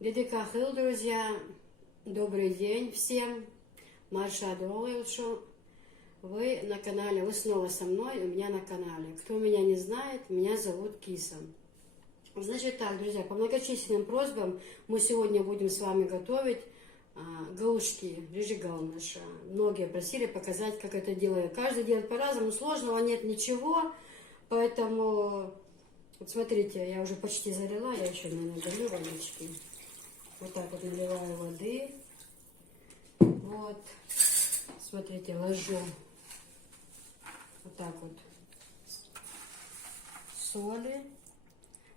Дядя Кахыл, друзья, добрый день всем. Маша Адолылшу. Вы на канале, вы снова со мной, у меня на канале. Кто меня не знает, меня зовут Киса. Значит так, друзья, по многочисленным просьбам мы сегодня будем с вами готовить галушки, рыжигалныша. Многие просили показать, как это делаю. Каждый делает по-разному, сложного нет ничего, поэтому, вот смотрите, я уже почти залила, я еще, наверное, долью водички. Вот так вот наливаю воды. Вот. Смотрите, ложу вот так вот соли.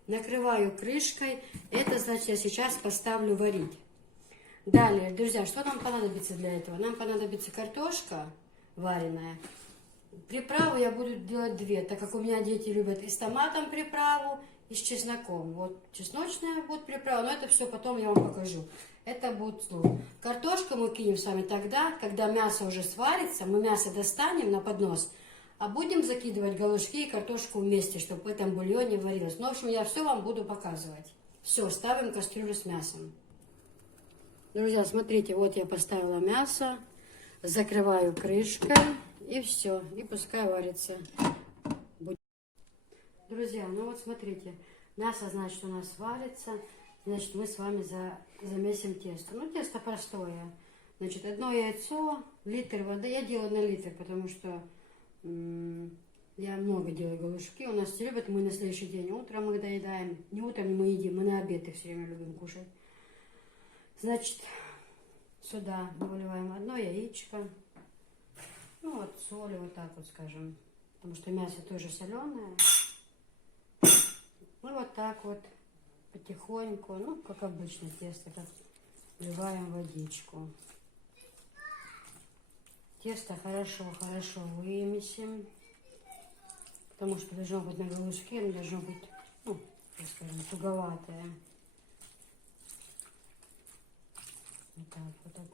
Накрываю крышкой. Это значит, я сейчас поставлю варить. Далее, друзья, что нам понадобится для этого? Нам понадобится картошка вареная. Приправу я буду делать две, так как у меня дети любят и с томатом приправу, и с чесноком. Вот чесночная будет приправа, но это все потом я вам покажу. Это будет слово. Картошку мы кинем с вами тогда, когда мясо уже сварится, мы мясо достанем на поднос, а будем закидывать галушки и картошку вместе, чтобы в этом бульоне варилось. Ну, в общем, я все вам буду показывать. Все, ставим кастрюлю с мясом. Друзья, смотрите, вот я поставила мясо, закрываю крышкой и все, и пускай варится. Друзья, ну вот смотрите, мясо, значит, у нас варится, значит, мы с вами замесим тесто. Ну, тесто простое. Значит, одно яйцо, литр воды. Я делаю на литр, потому что я много делаю галушки. У нас все любят, мы на следующий день утром мы доедаем. Не утром мы едим, мы на обед их все время любим кушать. Значит, сюда выливаем одно яичко. Ну, вот соли, вот так вот скажем. Потому что мясо тоже соленое. Ну, вот так вот, потихоньку, ну, как обычно тесто, как вливаем водичку. Тесто хорошо вымесим, потому что должно быть на галушке, оно должно быть, ну, так скажем, туговатое. Вот так, вот так.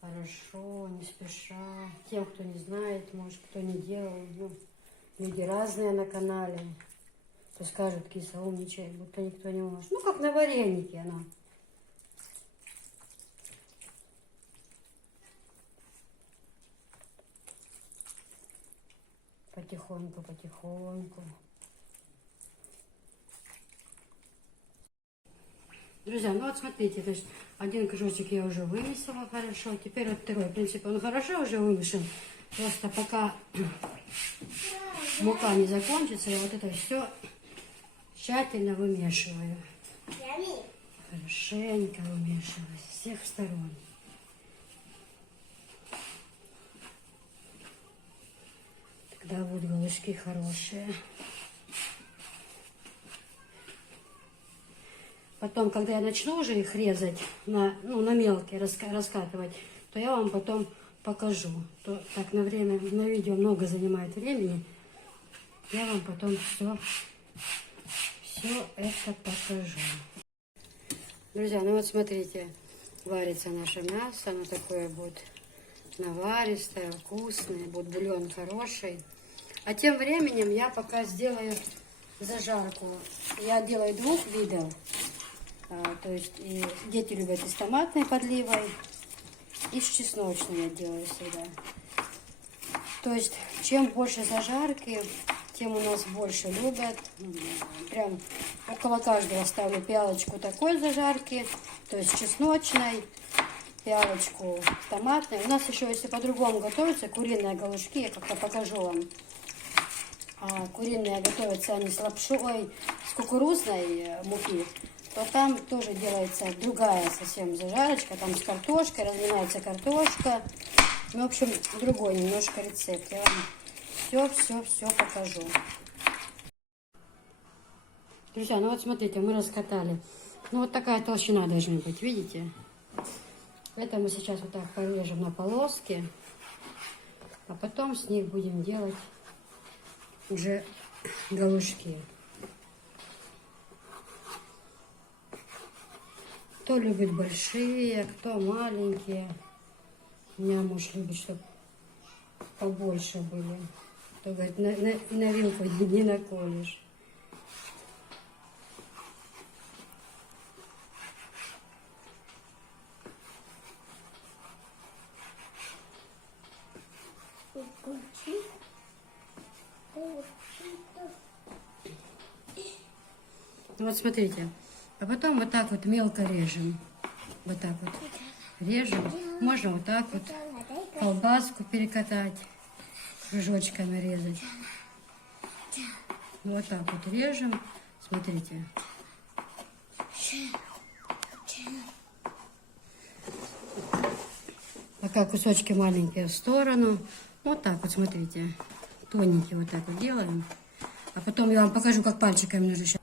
Хорошо, не спеша. Тем, кто не знает, может, кто не делал, ну, люди разные на канале. То скажут, Киса умничает, будто никто не может. Ну, как на варенике она. Потихоньку, потихоньку. Друзья, ну вот смотрите, то есть один кружочек я уже вымесила хорошо. Теперь вот второй, в принципе, он хорошо уже вымешан. Просто пока мука не закончится, я вот это все тщательно вымешиваю. Хорошенько вымешиваю с всех сторон. Тогда будут галушки хорошие. Потом, когда я начну уже их резать, на мелкие раскатывать, то я вам потом покажу. То, так на видео много занимает времени. Я вам потом все это покажу. Друзья, ну вот смотрите, варится наше мясо, оно такое будет наваристое, вкусное, будет бульон хороший. А тем временем я пока сделаю зажарку. Я делаю двух видов. То есть и дети любят и с томатной подливой, и с чесночной я делаю всегда. То есть чем больше зажарки, тем у нас больше любят. Прям около каждого ставлю пиалочку такой зажарки, то есть чесночной, пиалочку томатной. У нас еще, если по-другому готовятся, куриные галушки, я как-то покажу вам. Куриные готовятся они с лапшой, с кукурузной муки, то там тоже делается другая совсем зажарочка, там с картошкой, разминается картошка. Ну, в общем, другой немножко рецепт. Я вам все покажу. Друзья, ну вот смотрите, мы раскатали. Ну вот такая толщина должна быть, видите? Это мы сейчас вот так порежем на полоски, а потом с них будем делать уже галушки. Кто любит большие, кто маленькие. У меня муж любит, чтобы побольше были. Кто говорит, на вилку не наколешь. Вот смотрите. А потом вот так вот мелко режем. Вот так вот режем. Можно вот так вот колбаску перекатать, кружочками резать. Вот так вот режем. Смотрите. Пока кусочки маленькие в сторону. Вот так вот, смотрите. Тоненькие вот так вот делаем. А потом я вам покажу, как пальчиками нужно сейчас.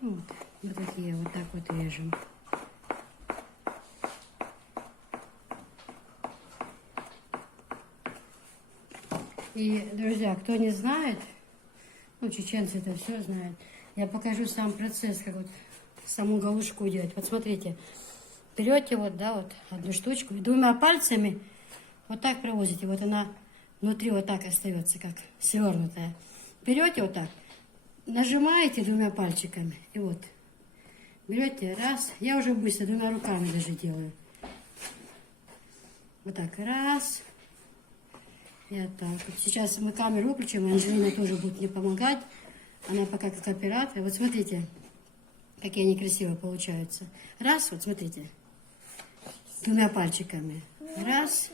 Вот такие вот так вот режем. И, друзья, кто не знает, ну, чеченцы это все знают, я покажу сам процесс, как вот саму галушку делать. Вот смотрите, берете вот, да, вот одну штучку и двумя пальцами вот так провозите. Вот она внутри вот так остается, как свернутая. Берете вот так, нажимаете двумя пальчиками и вот. Берете, раз, я уже быстро, двумя руками даже делаю. Вот так, раз. И вот так. Вот сейчас мы камеру выключим, Анжелина тоже будет мне помогать. Она пока как оператор. Вот смотрите, какие они красиво получаются. Раз, вот смотрите, двумя пальчиками. Раз,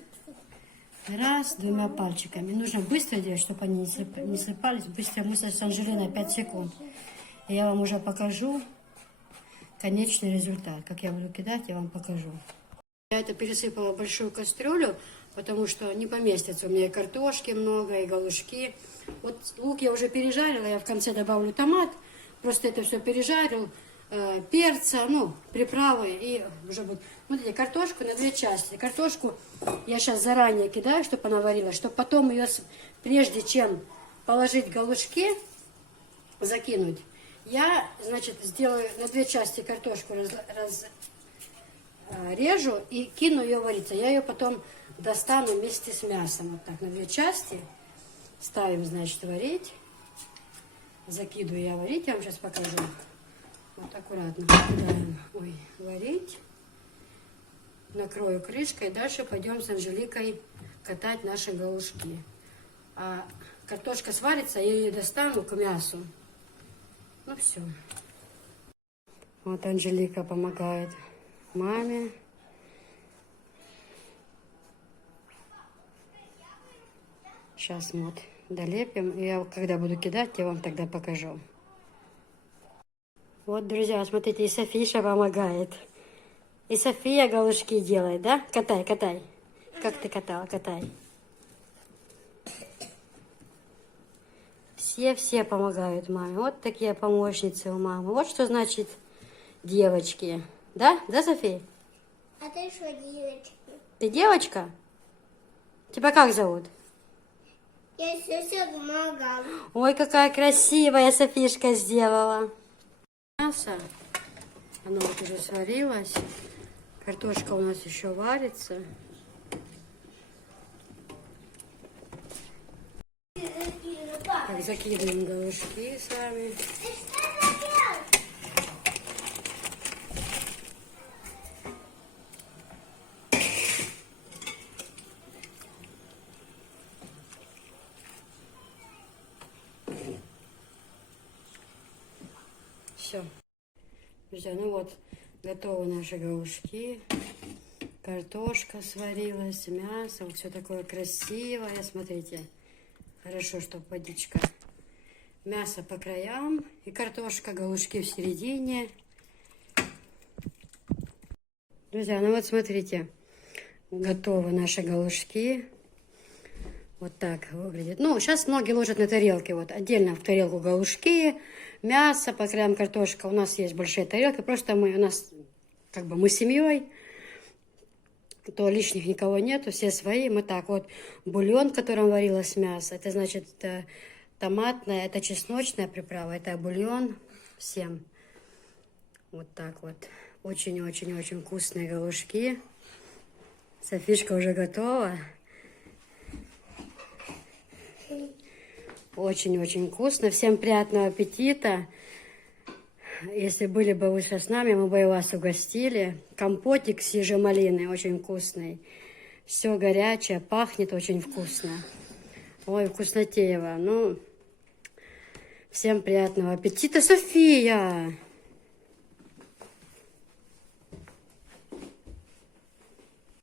раз, двумя пальчиками. Нужно быстро делать, чтобы они не сыпались. Быстро мы с Анжелиной 5 секунд. И я вам уже покажу конечный результат. Как я буду кидать, я вам покажу. Я это пересыпала в большую кастрюлю, потому что не поместится. У меня и картошки много, и галушки. Вот лук я уже пережарила, я в конце добавлю томат. Просто это все пережарил, перца, ну, приправы. И уже будет. Смотрите, картошку на 2 части. Картошку я сейчас заранее кидаю, чтобы она варилась, чтобы потом ее, прежде чем положить галушки, закинуть. Я, значит, сделаю на 2 части картошку, режу и кину ее вариться. Я ее потом достану вместе с мясом. Вот так, на 2 части. Ставим, значит, варить. Закидываю я варить, я вам сейчас покажу. Вот аккуратно кидаем. Ой, варить. Накрою крышкой. Дальше пойдем с Анжеликой катать наши галушки. А картошка сварится, я ее достану к мясу. Ну все. Вот Анжелика помогает маме. Сейчас мы вот долепим. И я когда буду кидать, я вам тогда покажу. Вот, друзья, смотрите, и Софиша помогает. И София галушки делает, да? Катай, катай. Как ты катала? Катай. Все помогают маме. Вот такие помощницы у мамы. Вот что значит девочки. Да? Да, София? А ты что, девочка? Ты девочка? Тебя как зовут? Я все помогала. Ой, какая красивая Софишка сделала. Мясо. Оно вот уже сварилось. Картошка у нас еще варится. Так, закидываем галушки с вами. Все. Друзья, ну вот, готовы наши галушки. Картошка сварилась, мясо. Вот все такое красивое. Смотрите. Хорошо, чтобы водичка. Мясо по краям и картошка, галушки в середине. Друзья, ну вот смотрите. Готовы наши галушки. Вот так выглядит. Ну, сейчас многие ложат на тарелки. Вот отдельно в тарелку галушки, мясо, по краям картошка. У нас есть большие тарелки. Просто у нас, как бы, мы с семьей. То лишних никого нету, все свои. Мы так вот, бульон, в котором варилось мясо, это значит томатная, это чесночная приправа, это бульон всем. Вот так вот. Очень-очень-очень вкусные галушки. Софишка уже готова. Очень-очень вкусно. Всем приятного аппетита. Если были бы вы с нами, мы бы и вас угостили. Компотик с ежемалиной очень вкусный. Все горячее, пахнет очень вкусно. Ой, вкуснотеево. Ну, Всем приятного аппетита, София!